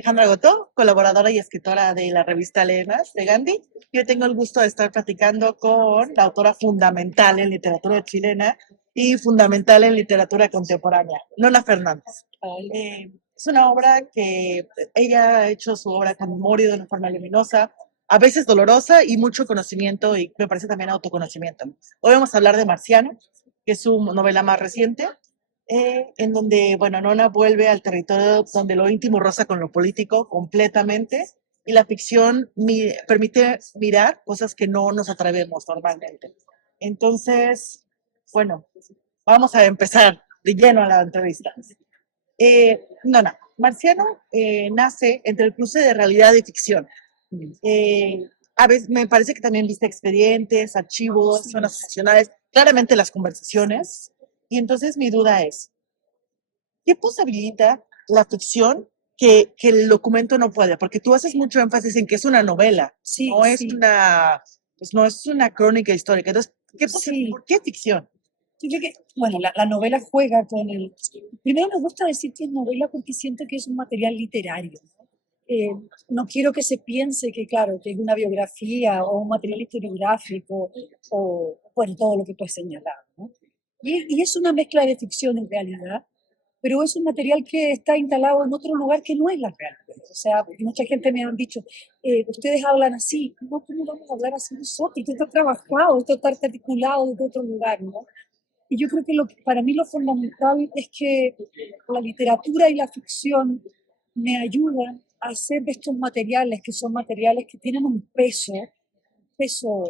Alejandra Gotó, colaboradora y escritora de la revista Lenas de Gandhi. Yo tengo el gusto de estar platicando con la autora fundamental en literatura chilena y fundamental en literatura contemporánea, Nona Fernández. Es una obra que ella ha hecho su obra con memoria de una forma luminosa, a veces dolorosa y mucho conocimiento y me parece también autoconocimiento. Hoy vamos a hablar de Marciano, que es su novela más reciente, en donde, bueno, Nona vuelve al territorio donde lo íntimo roza con lo político completamente y la ficción permite mirar cosas que no nos atrevemos normalmente. Entonces, bueno, vamos a empezar de lleno a la entrevista. Nona, Marciano nace entre el cruce de realidad y ficción. A veces me parece que también viste expedientes, archivos, zonas seccionales, claramente las conversaciones. Y entonces mi duda es, ¿qué posibilita la ficción que el documento no puede? Porque tú haces mucho énfasis en que es una novela, Sí, no es sí, pues no es una crónica histórica. Entonces, sí. ¿por qué ficción? Yo creo que, bueno, la novela juega con el... Primero me gusta decir que es novela porque siento que es un material literario, ¿no? No quiero que se piense que, claro, que es una biografía o un material historiográfico o, bueno, todo lo que tú has señalado, ¿no? Y es una mezcla de ficción en realidad, pero es un material que está instalado en otro lugar que no es la realidad. O sea, porque mucha gente me han dicho, ustedes hablan así, no, ¿cómo vamos a hablar así nosotros? Esto está trabajado, esto está articulado desde otro lugar, ¿no? Y yo creo que para mí lo fundamental es que la literatura y la ficción me ayudan a hacer de estos materiales, que son materiales que tienen un peso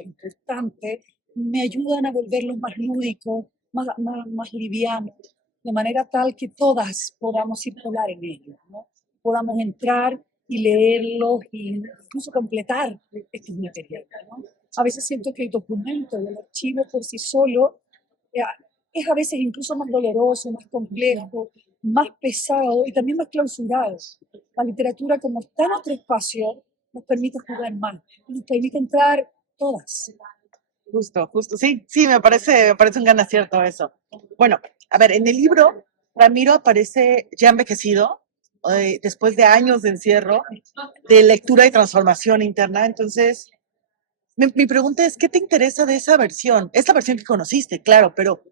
importante, me ayudan a volverlos más lúdicos, más livianos, de manera tal que todas podamos circular en ellos, ¿no? Podamos entrar y leerlos e incluso completar estos materiales, ¿no? A veces siento que el documento, el archivo por sí solo, eh, es a veces incluso más doloroso, más complejo, más pesado y también más clausurado. La literatura, como está en otro espacio, nos permite jugar más, nos permite entrar todas. Justo, sí, me parece un gran acierto eso. Bueno, a ver, en el libro, Ramiro aparece ya envejecido, después de años de encierro, de lectura y transformación interna. Entonces, mi pregunta es, ¿qué te interesa de esa versión? Es la versión que conociste, claro, pero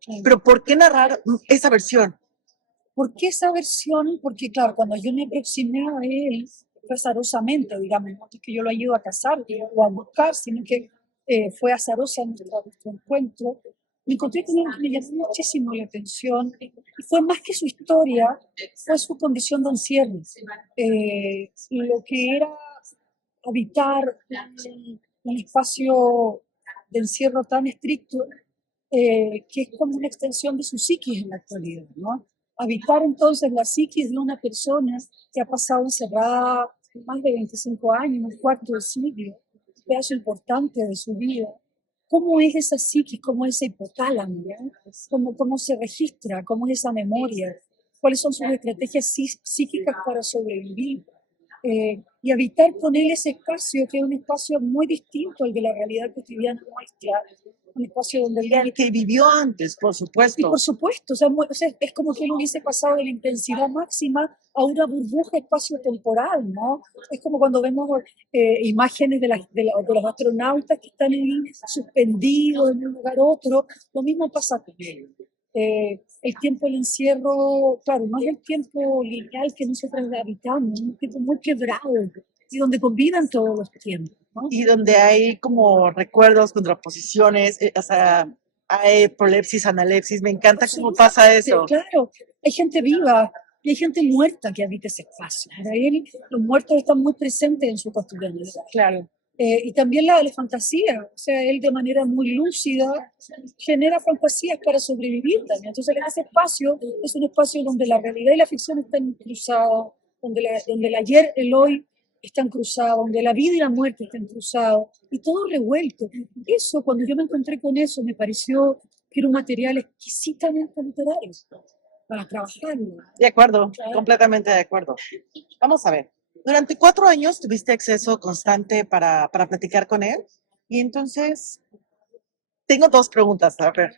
¿por qué narrar esa versión? ¿Por qué esa versión? Porque, claro, cuando yo me aproximé a él, fue azarosamente, digamos, no es que yo lo haya ido a cazar o a buscar, sino que fue azarosa nuestro encuentro. Me encontré con algo que me llamó muchísimo la atención y fue más que su historia, fue su condición de encierro. Lo que era habitar un espacio de encierro tan estricto, que es como una extensión de su psiquis en la actualidad, ¿no? Habitar entonces la psiquis de una persona que ha pasado encerrada más de 25 años, un cuarto de siglo, un pedazo importante de su vida. ¿Cómo es esa psiquis? ¿Cómo es ese hipotálamo? ¿No? ¿Cómo se registra? ¿Cómo es esa memoria? ¿Cuáles son sus estrategias psíquicas para sobrevivir? Y habitar con él ese espacio, que es un espacio muy distinto al de la realidad cotidiana nuestra, un espacio donde Y el que vivió antes, por y supuesto. por supuesto, o sea, es como que él hubiese pasado de la intensidad máxima a una burbuja espacio-temporal, ¿no? Es como cuando vemos imágenes de los astronautas que están ahí suspendidos de un lugar a otro, lo mismo pasa con él. El tiempo del encierro, claro, no es el tiempo lineal que nosotros habitamos, es un tiempo muy quebrado y donde conviven todos los tiempos, ¿no? Y donde hay como recuerdos, contraposiciones, o sea, hay prolepsis, analepsis, me encanta cómo pasa eso. Claro, hay gente viva y hay gente muerta que habita ese espacio. Para él, los muertos están muy presentes en su cotidianidad. Claro. Y también la fantasía, o sea, él de manera muy lúcida genera fantasías para sobrevivir también. Entonces, ese espacio es un espacio donde la realidad y la ficción están cruzadas, donde el ayer, el hoy están cruzados, donde la vida y la muerte están cruzados, y todo revuelto. Eso, cuando yo me encontré con eso, me pareció que era un material exquisitamente literario para trabajarlo. De acuerdo, Claro. completamente de acuerdo. Vamos a ver. Durante 4 años tuviste acceso constante para platicar con él. Y entonces, tengo dos preguntas. A ver.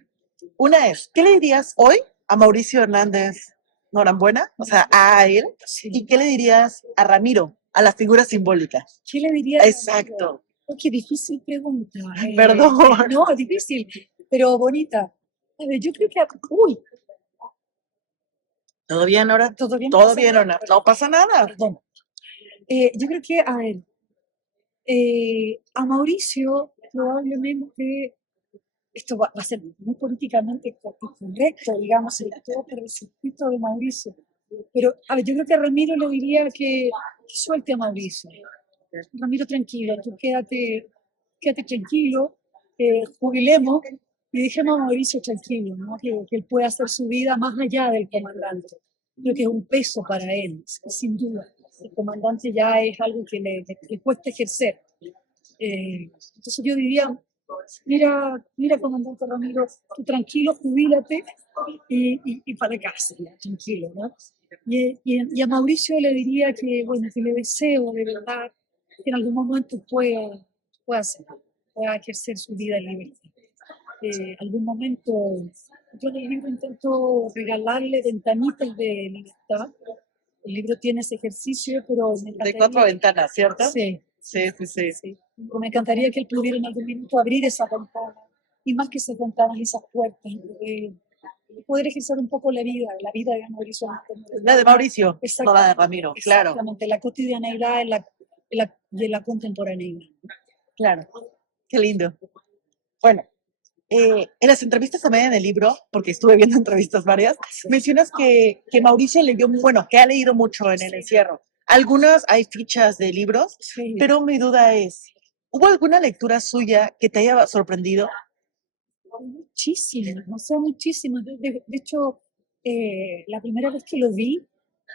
Una es, ¿qué le dirías hoy a Mauricio Hernández Norambuena, o sea, a él. Sí. ¿Y qué le dirías a Ramiro, a la figura simbólica? ¿Qué le diría a Ramiro? Exacto. Oh, qué difícil pregunta. Perdón. No, difícil, pero bonita. A ver, yo creo que... Uy, ¿Todo bien, Nora? ¿todo bien? ¿Todo bien, Nora? No pasa nada. Perdón. Yo creo que, a ver, a Mauricio probablemente, esto va a ser muy políticamente correcto, digamos, sobre todo por el circuito de Mauricio, pero a ver, yo creo que a Ramiro le diría que suelte a Mauricio. Ramiro, tranquilo, tú quédate tranquilo, jubilemos y dejemos a Mauricio tranquilo, ¿no? Que él pueda hacer su vida más allá del comandante. Creo que es un peso para él, sin duda. El comandante ya es algo que le cuesta ejercer. Entonces yo diría, mira, comandante Ramiro, tú tranquilo, jubílate y para casa, ya, tranquilo, ¿no? Y a Mauricio le diría que, bueno, que le deseo de verdad que en algún momento pueda hacerlo, pueda ejercer su vida en libertad. Algún momento, yo en el libro intento regalarle ventanitas de libertad. El libro tiene ese ejercicio, pero me De encantaría... 4 ventanas, ¿cierto? Sí, Sí. sí. Me encantaría que él pudiera en algún minuto abrir esa ventana, y más que esas ventanas, esas puertas, y poder ejercer un poco la vida de Mauricio. La de Mauricio, no Exactamente, la de Ramiro, claro. exactamente, la cotidianeidad de la contemporaneidad. Claro. Qué lindo. Bueno, en las entrevistas también en el libro, porque estuve viendo entrevistas varias, mencionas que Mauricio leyó, bueno, que ha leído mucho en el encierro. Algunas hay fichas de libros, Sí. pero mi duda es, ¿hubo alguna lectura suya que te haya sorprendido? Muchísimas, o sea, muchísimas. De hecho, la primera vez que lo vi,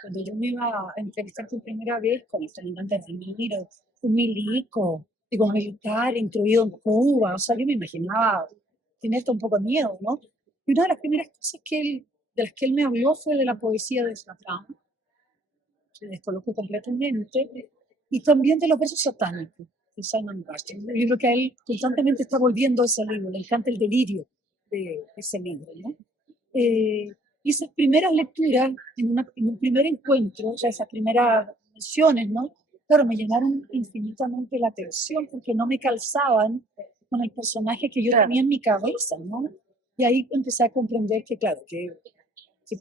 cuando yo me iba a entrevistar por primera vez con el comandante Ramiro, un milico, digo, militar, instruido en Cuba, o sea, yo me imaginaba, tenía hasta un poco de miedo, ¿no? Y una de las primeras cosas de las que él me habló fue de la poesía de Safran, se descolocó completamente, y también de los versos satánicos de Salman Rushdie, un libro que a él constantemente está volviendo a ese libro, le encanta el delirio de ese libro, ¿no? Y esas primeras lecturas, en un primer encuentro, o sea, esas primeras menciones, ¿no? Claro, me llenaron infinitamente la atención porque no me calzaban con el personaje que yo tenía en mi cabeza, ¿no? Y ahí empecé a comprender que, claro, que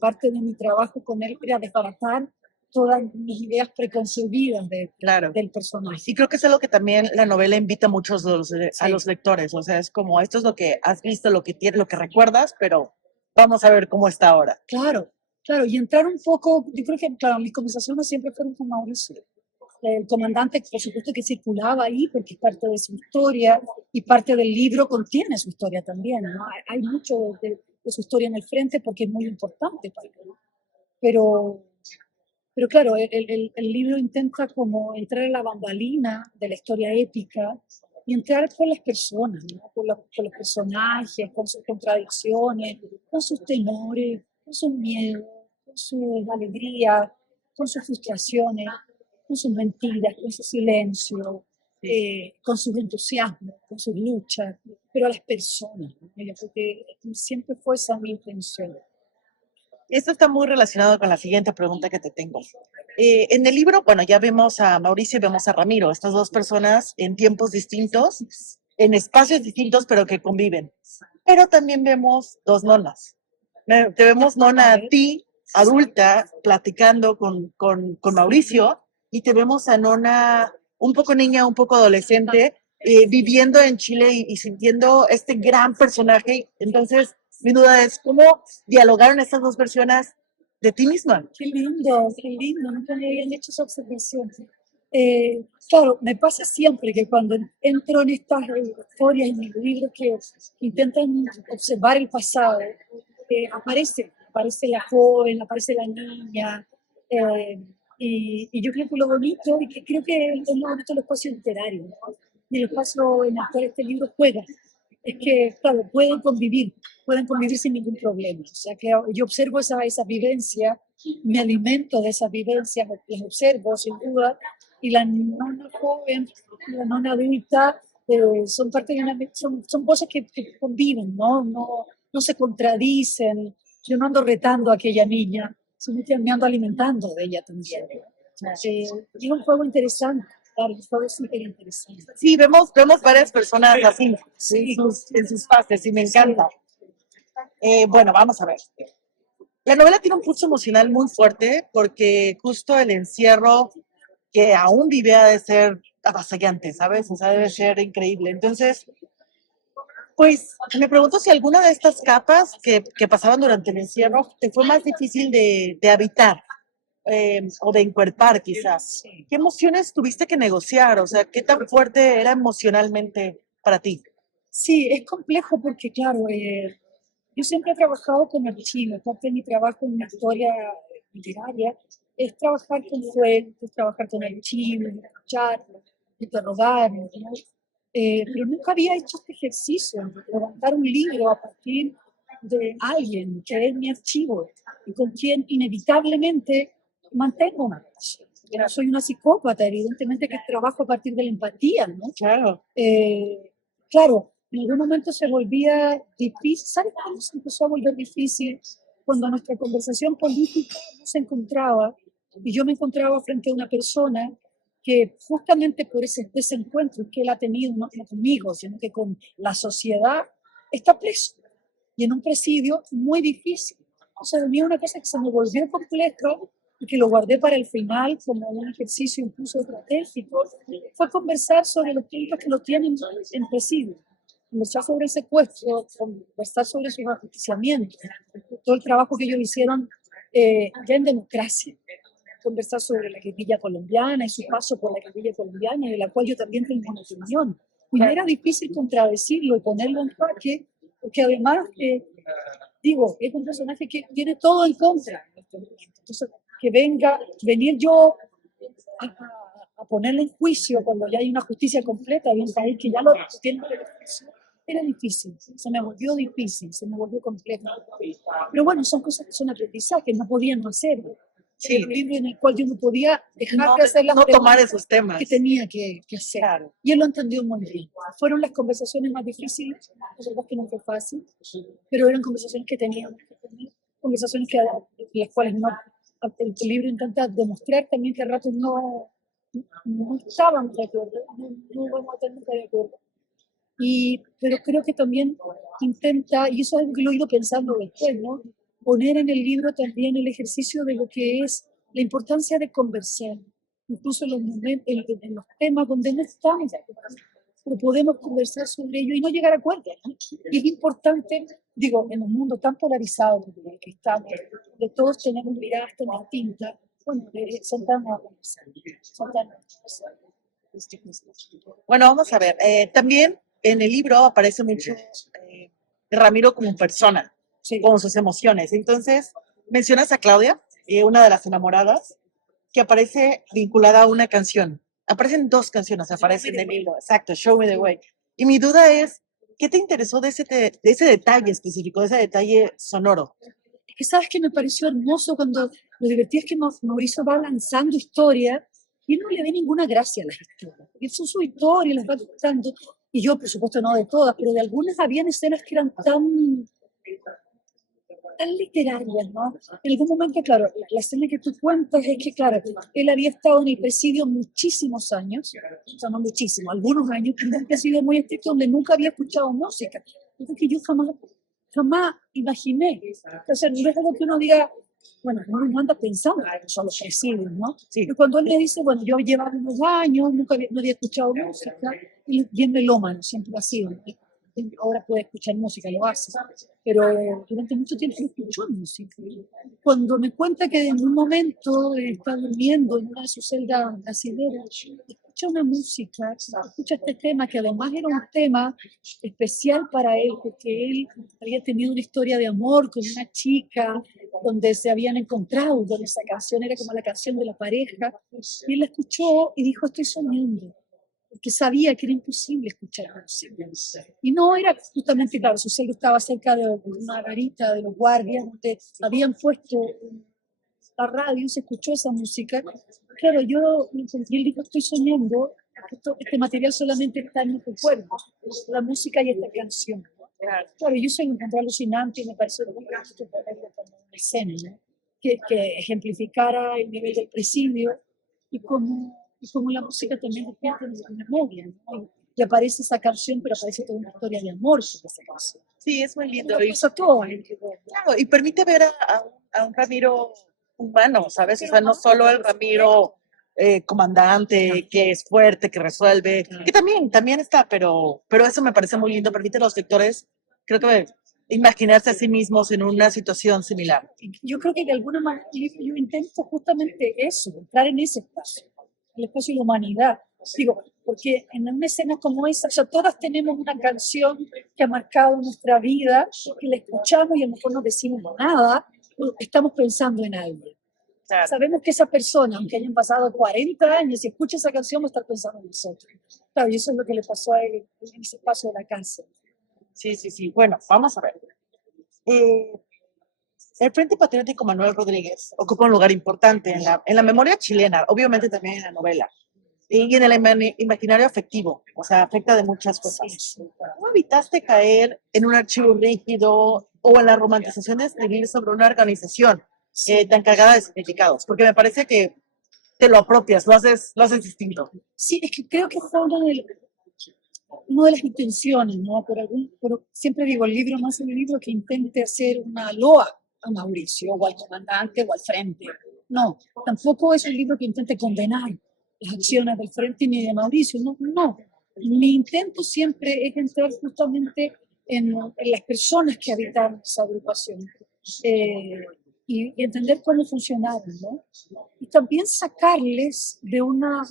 parte de mi trabajo con él era desbaratar todas mis ideas preconcebidas Claro. del personaje. Y creo que es algo que también la novela invita mucho a los Sí. lectores. O sea, es como, esto es lo que has visto, lo que tienes, lo que recuerdas, pero vamos a ver cómo está ahora. Claro, claro, y entrar un poco, yo creo que, claro, mis conversaciones siempre fueron con Mauricio. El comandante, por supuesto, que circulaba ahí porque es parte de su historia y parte del libro contiene su historia también, ¿no? Hay mucho de su historia en el frente porque es muy importante para él. Pero, pero claro, el libro intenta como entrar a la bambalina de la historia épica y entrar con las personas, ¿no? Con los personajes, con sus contradicciones, con sus temores, con sus miedos, con sus alegrías, con sus frustraciones, con sus mentiras, con su silencio, con sus entusiasmos, con sus luchas, pero a las personas, ¿no? Yo creo que siempre fue esa mi intención. Esto está muy relacionado con la siguiente pregunta que te tengo. En el libro, bueno, ya vemos a Mauricio y vemos a Ramiro, estas dos personas en tiempos distintos, en espacios distintos, pero que conviven. Pero también vemos dos nonas. Te vemos nona a ti, adulta, platicando con Mauricio, y te vemos a nona un poco niña, un poco adolescente, viviendo en Chile y sintiendo este gran personaje. Entonces, mi duda es, ¿cómo dialogaron estas dos versiones de ti misma? Qué lindo, nunca me habían hecho esa observación. Claro, me pasa siempre que cuando entro en estas historias, en mis libros que intentan observar el pasado, aparece la joven, aparece la niña, y yo creo que lo bonito, y que creo que es lo bonito del espacio literario, ¿no? Y el espacio en el cual este libro juega, es que, claro, pueden convivir sin ningún problema. O sea, que yo observo esa vivencia, me alimento de esas vivencias, las observo sin duda, y la nona joven y la nona adulta son parte de son cosas que conviven, ¿no? No se contradicen. Yo no ando retando a aquella niña, me ando alimentando de ella también. Y es un juego interesante, claro, un juego súper interesante. Sí, vemos varias personas así, en sus fases, y me encanta. Bueno, vamos a ver. La novela tiene un pulso emocional muy fuerte porque justo el encierro que aún vive ha de ser avasallante, ¿sabes? O sea, debe ser increíble. Entonces, pues me pregunto si alguna de estas capas que pasaban durante el encierro te fue más difícil de habitar o de encuerpar quizás. ¿Qué emociones tuviste que negociar? O sea, ¿qué tan fuerte era emocionalmente para ti? Sí, es complejo porque, claro, yo siempre he trabajado con archivos. Parte de mi trabajo en una historia literaria es trabajar con fuentes, trabajar con archivos, escuchar, interrogar, ¿no? Pero nunca había hecho este ejercicio, de levantar un libro a partir de alguien que es mi archivo y con quien inevitablemente mantengo una relación. Yo no soy una psicópata, evidentemente que trabajo a partir de la empatía, ¿no? Claro. Claro, en algún momento se volvía difícil. ¿Sabes cuándo se empezó a volver difícil? Cuando nuestra conversación política no se encontraba y yo me encontraba frente a una persona que justamente por ese desencuentro que él ha tenido, no conmigo, sino que con la sociedad, está preso y en un presidio muy difícil. O sea, a mí una cosa que se me volvió compleja y que lo guardé para el final como un ejercicio incluso estratégico, fue conversar sobre los puntos que lo tienen en presidio, conversar sobre el secuestro, conversar sobre sus ajusticiamientos, todo el trabajo que ellos hicieron ya en democracia, conversar sobre la guerrilla colombiana y su paso por la guerrilla colombiana, de la cual yo también tengo una opinión. Y me era difícil contradecirlo y ponerlo en jaque, porque además, digo, es un personaje que tiene todo en contra. Entonces, que venir yo a ponerle en juicio cuando ya hay una justicia completa de un país que ya lo tiene, era difícil, se me volvió difícil, se me volvió complejo. Pero bueno, son cosas que son aprendizajes, no podían no hacerlo. Sí. Era un libro en el cual yo no podía dejar No, de hacer las no tomar preguntas esos temas. que tenía que hacer. Claro. Y él lo entendió muy bien. Fueron las conversaciones más difíciles, la verdad que no fue fácil, pero eran conversaciones que teníamos que tener, conversaciones que, las cuales no, el libro intenta demostrar también que a ratos no estábamos de acuerdo, no vamos a estar nunca de acuerdo. Pero creo que también intenta, y eso es algo que lo he ido pensando después, ¿no? Poner en el libro también el ejercicio de lo que es la importancia de conversar, incluso en los, momentos, en los temas donde no estamos de acuerdo, pero podemos conversar sobre ello y no llegar a acuerdos, ¿no? Y es importante, digo, en un mundo tan polarizado como el que estamos, de todos tenemos miradas tan distintas, bueno, sentarnos a conversar, sentarnos a conversar. Bueno, vamos a ver. También en el libro aparece mucho Ramiro como persona, Sí. con sus emociones. Entonces, mencionas a Claudia, una de las enamoradas, que aparece vinculada a una canción. Aparecen dos canciones, aparecen en el libro. Exacto, Show Me the Way. Y mi duda es, ¿qué te interesó de ese detalle específico, de ese detalle sonoro? Es que sabes que me pareció hermoso cuando lo divertido es que Mauricio va lanzando historias y él no le ve ninguna gracia a las historias. Él son sus historias, las va contando. Y yo, por supuesto, no de todas, pero de algunas habían escenas que eran tan literarias, ¿no? En algún momento, claro, la escena que tú cuentas es que, claro, él había estado en el presidio muchísimos años, o sea, no muchísimo, algunos años, pero un presidio muy estricto donde nunca había escuchado música. Algo que yo jamás imaginé. O sea, no es algo que uno diga, bueno, uno anda pensando, son los presidios, ¿no? Sí. Pero cuando él me dice, bueno, yo llevaba unos años, no había escuchado música, y bien melómano siempre ha sido, ¿no? Ahora puede escuchar música, lo hace, pero durante mucho tiempo no escuchó música. Cuando me cuenta que en un momento está durmiendo en una de sus celdas brasileñas, escucha una música, escucha este tema que además era un tema especial para él, porque él había tenido una historia de amor con una chica donde se habían encontrado, donde esa canción era como la canción de la pareja, y él la escuchó y dijo, estoy soñando, porque sabía que era imposible escuchar música. Y no era justamente, claro, su celda estaba cerca de una garita de los guardias, donde habían puesto la radio, se escuchó esa música. Claro, yo y él dijo, estoy soñando, este material solamente está en mi recuerdo, la música y esta canción. Claro, yo soy un encontré alucinante y me pareció muy bonito ponerlo como una escena, ¿no? que ejemplificara el nivel del presidio y cómo la música también despierta nuestra memoria, ¿no? Y aparece esa canción, pero aparece toda una historia de amor sobre esa canción. Sí, es muy lindo. Nos pasa a todos. Claro, y permite ver a un Ramiro humano, ¿sabes? O sea, no solo el Ramiro comandante que es fuerte, que resuelve, que también está, pero eso me parece muy lindo, permite a los lectores, creo que imaginarse a sí mismos en una situación similar. Yo creo que de alguna manera yo intento justamente eso, entrar en ese espacio, el espacio de la humanidad. Digo, porque en una escena como esa, o sea, todas tenemos una canción que ha marcado nuestra vida, que la escuchamos y a lo mejor no decimos nada, estamos pensando en alguien. Claro. Sabemos que esa persona, aunque hayan pasado 40 años, si escucha esa canción va a estar pensando en nosotros. Claro, y eso es lo que le pasó a él en ese espacio de la casa. Sí, sí, sí. Bueno, vamos a ver. El Frente Patriótico Manuel Rodríguez ocupa un lugar importante en la memoria chilena, obviamente también en la novela, y en el imaginario afectivo, o sea, afecta de muchas cosas. ¿Cómo evitaste caer en un archivo rígido o en la romantización de escribir sobre una organización tan cargada de significados? Porque me parece que te lo apropias, lo haces distinto. Sí, es que creo que fue una de las intenciones, ¿no? Siempre digo, el libro no es un libro que intente hacer una loa a Mauricio o al comandante o al frente. No, tampoco es un libro que intente condenar las acciones del frente ni de Mauricio. No, no. Mi intento siempre es entrar justamente en las personas que habitaban esa agrupación y entender cómo funcionaban, ¿no? Y también sacarles de una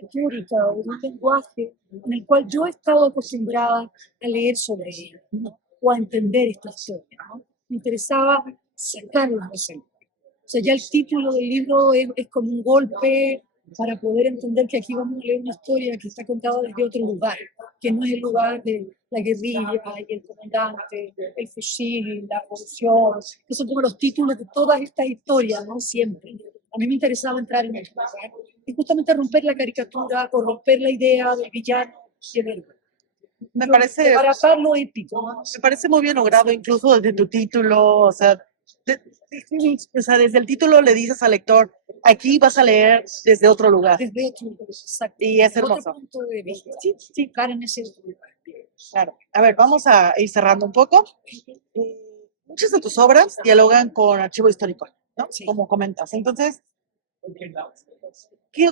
retórica o de un lenguaje en el cual yo he estado acostumbrada a leer sobre ellos, ¿no? O a entender esta historia, ¿no? Me interesaba sacarlos de ese lugar. O sea, ya el título del libro es como un golpe para poder entender que aquí vamos a leer una historia que está contada desde otro lugar, que no es el lugar de la guerrilla y el comandante, el fusil, la revolución, que son como los títulos de todas estas historias, ¿no? Siempre. A mí me interesaba entrar en este lugar y justamente romper la caricatura o romper la idea del villano y el héroe. Me parece, Abrazar lo épico, ¿no? me parece muy bien logrado, incluso desde tu título, o sea, desde el título le dices al lector, aquí vas a leer desde otro lugar. Desde otro lugar, exacto. Y es Desde hermoso. otro punto de vista. Sí, sí, estar en ese lugar. Claro. A ver, vamos a ir cerrando un poco. Muchas de tus obras dialogan con archivo histórico, ¿no? Sí. Como comentas. Entonces,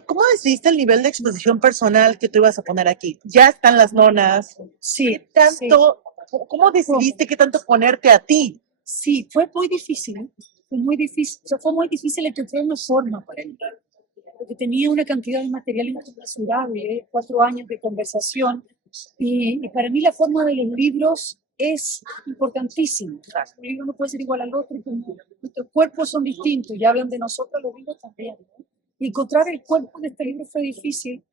¿cómo decidiste el nivel de exposición personal que tú ibas a poner aquí? Ya están las nonas. Sí, ¿Qué tanto, cómo decidiste qué tanto ponerte a ti? sí, fue muy difícil. Fue muy difícil. O sea, fue muy difícil encontrar una forma para él. Porque tenía una cantidad de material inconmensurable, 4 años de conversación. Y para mí la forma de los libros es importantísima. Un libro no puede ser igual al otro, como nuestros cuerpos son distintos y hablan de nosotros, los libros también, ¿no? Y encontrar el cuerpo de este libro fue difícil.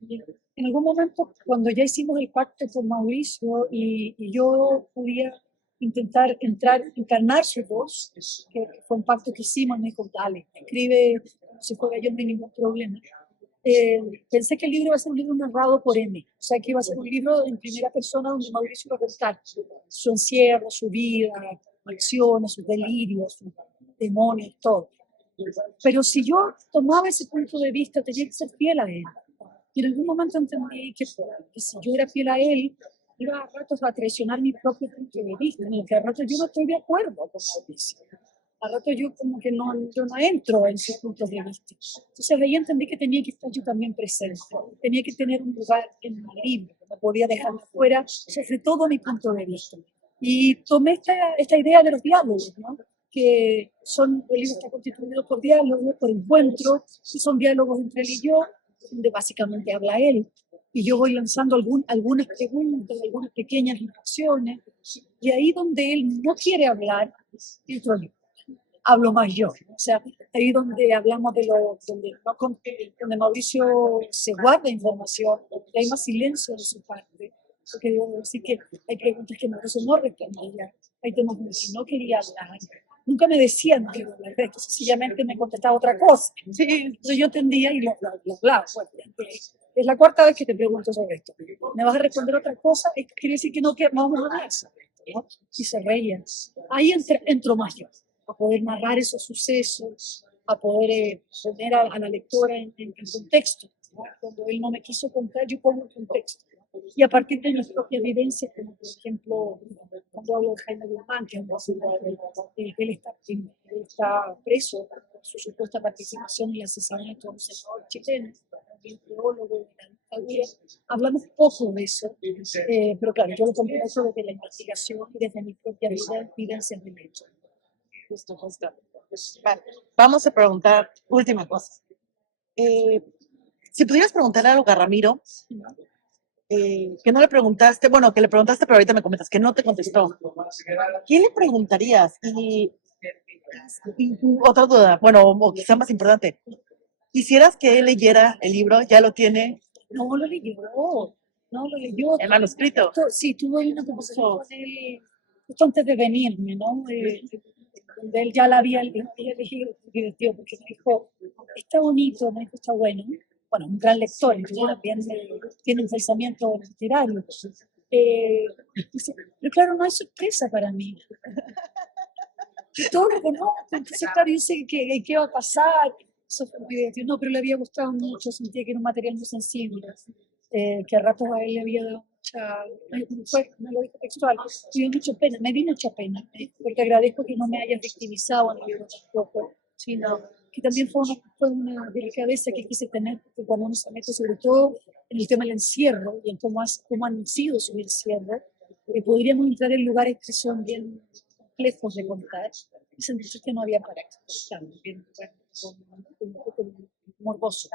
En algún momento, cuando ya hicimos el pacto con Mauricio y yo podía intentar encarnar su voz, que fue un pacto que hicimos, me dijo, dale, escribe como si fuera yo, no hay ningún problema. Pensé que el libro iba a ser un libro narrado por M, o sea, que iba a ser un libro en primera persona donde Mauricio iba a contar su encierro, su vida, acciones, sus delirios, sus demonios, todo. Pero si yo tomaba ese punto de vista, tenía que ser fiel a él. Y en algún momento entendí que si yo era fiel a él, iba a ratos a traicionar mi propio punto de vista, en el que a ratos yo no estoy de acuerdo con Mauricio. A ratos yo como que yo no entro en sus puntos de vista. Entonces ahí entendí que tenía que estar yo también presente, tenía que tener un lugar en mi libro, no podía dejar fuera sobre todo mi punto de vista. Y tomé esta idea de los diálogos, ¿no? Que el libro está constituido por diálogos, por encuentros, que son diálogos entre él y yo, donde básicamente habla él. Y yo voy lanzando algunas preguntas, algunas pequeñas instrucciones, y ahí donde él no quiere hablar, entro yo. Hablo más yo, o sea, ahí donde hablamos donde Mauricio se guarda información, hay más silencio de su parte, porque debo decir que hay preguntas que Mauricio no respondía, hay temas que no quería hablar, nunca me decían que iba a hablar de esto, sencillamente me contestaba otra cosa. Sí, entonces yo entendía y lo hablaba. Bueno, es la 4ª vez que te pregunto sobre esto. ¿Me vas a responder otra cosa? Quiere decir que no vamos a hablar sobre esto, ¿no? Y se reían. Ahí entro más yo. a poder narrar esos sucesos, a poder poner a la lectora en contexto, ¿no? Cuando él no me quiso contar, yo pongo el contexto. Y a partir de mis propias vivencias, como por ejemplo, cuando hablo de Jaime Guzmán, que es un personaje, él está preso por su supuesta participación en el asesinato de un senador chileno, también teólogo de la dictadura. Hablamos poco de eso, pero claro, yo lo completo desde la investigación y desde mis propias vivencias del hecho. Justo, justo. Vale, vamos a preguntar, última cosa. Si pudieras preguntarle algo a Ramiro, que no le preguntaste, bueno, que le preguntaste, pero ahorita me comentas que no te contestó, ¿qué le preguntarías? Y otra duda, bueno, o quizá más importante, ¿quisieras que él leyera el libro? ¿Ya lo tiene No lo leyó, no lo leyó. en manuscrito? Sí, tuve una conversación con él justo antes de venirme, ¿no? Donde él ya la había elegido, divertido, porque me dijo, está bonito, me dijo, está bueno. Bueno, un gran lector, entonces también tiene un pensamiento literario. Dice, pero claro, no hay sorpresa para mí. Y todo lo conozco, entonces claro, yo sé qué va a pasar. Eso fue muy divertido. No, pero le había gustado mucho, sentía que era un material muy sensible, que a ratos a él le había dado me lo dijo textual, me dio mucha pena, porque agradezco que no me hayas victimizado en el libro tampoco, sino que también fue una delicadeza que quise tener, porque cuando uno se mete sobre todo en el tema del encierro y en cómo han sido sus encierros, podríamos entrar en lugares que son bien complejos de contar, y sentí que no había para explicar, bien, un poco morboso.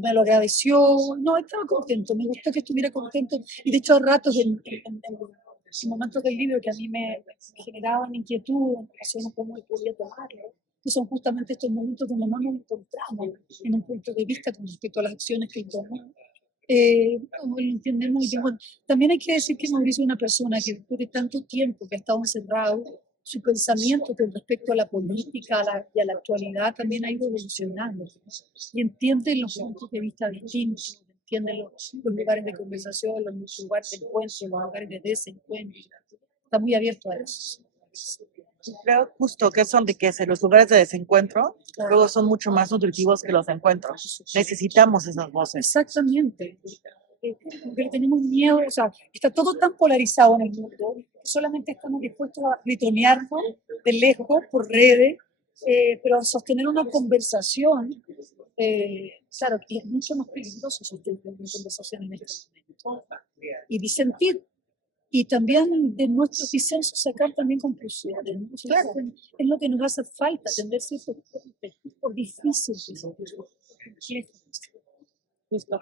Me lo agradeció, no, estaba contento, me gustó que estuviera contento, y de hecho a ratos en momentos del libro que a mí me generaban inquietud en relación a cómo él podía tomarlo, que son justamente estos momentos donde no nos encontramos en un punto de vista con respecto a las acciones que él tomó. Lo entendemos y bueno, también hay que decir que Mauricio es una persona que después de tanto tiempo que ha estado encerrado, su pensamiento con respecto a la política y a la actualidad también ha ido evolucionando, ¿no? Y entiende los puntos de vista distintos, entiende los lugares de conversación, los lugares de encuentro, los lugares de desencuentro. Está muy abierto a eso. Creo justo que eso enriquece. Los lugares de desencuentro luego son mucho más nutritivos que los encuentros. Necesitamos esas voces. Exactamente. Porque tenemos miedo, o sea, está todo tan polarizado en el mundo, que solamente estamos dispuestos a gritonearnos de lejos por redes, pero a sostener una conversación, claro, que es mucho más peligroso sostener una conversación en este momento, y disentir. Y también de nuestros disensos sacar también conclusiones, ¿no? Claro, es lo que nos hace falta, atender ciertos puntos, por difíciles, por complejos. Justo.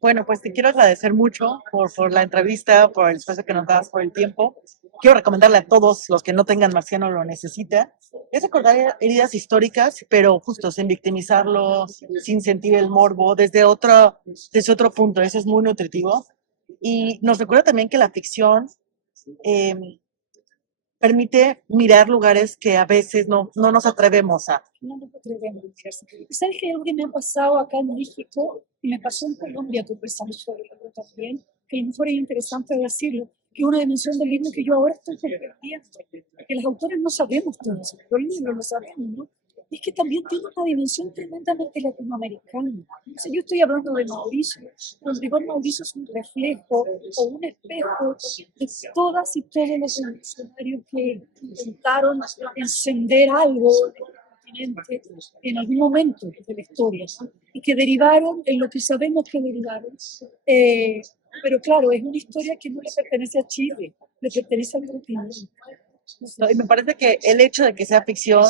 Bueno, pues te quiero agradecer mucho por la entrevista, por el espacio que nos das, por el tiempo. Quiero recomendarle a todos los que no tengan Marciano lo necesita. Es recordar heridas históricas, pero justo sin victimizarlo, sin sentir el morbo, desde otro punto. Eso es muy nutritivo. Y nos recuerda también que la ficción eh, permite mirar lugares que a veces no nos atrevemos a. No nos atrevemos. ¿Y sabes que hay algo que me ha pasado acá en México y me pasó en Colombia, conversando sobre algo también, que a lo mejor es interesante decirlo, que es una dimensión del libro que yo ahora estoy comprendiendo, que los autores no sabemos todo eso, pero el libro lo sabemos, ¿no? Y es que también tiene una dimensión tremendamente latinoamericana. O sea, yo estoy hablando de Mauricio, donde igual Mauricio es un reflejo o un espejo de todas y todos los revolucionarios que intentaron encender algo en algún momento de la historia, ¿no? Y que derivaron en lo que sabemos que derivaron. Pero claro, es una historia que no le pertenece a Chile, le pertenece al continente. Y me parece que el hecho de que sea ficción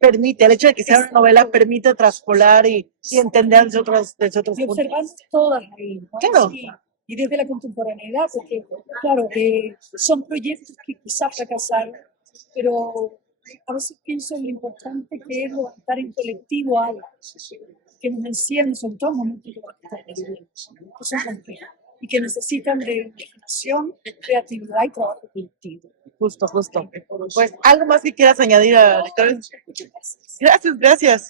permite, el hecho de que sea una novela permite traspolar y entender desde otros y observando todas ahí, ¿no? Claro. Sí, y desde la contemporaneidad, porque claro, son proyectos que quizás fracasaron, pero a veces pienso en lo importante que es levantar en colectivo algo que nos encierren, son todos momentos que son complejos y que necesitan de imaginación, creatividad y trabajo colectivo. Justo. Pues, ¿algo más que quieras añadir a la historia? Muchas gracias. Gracias.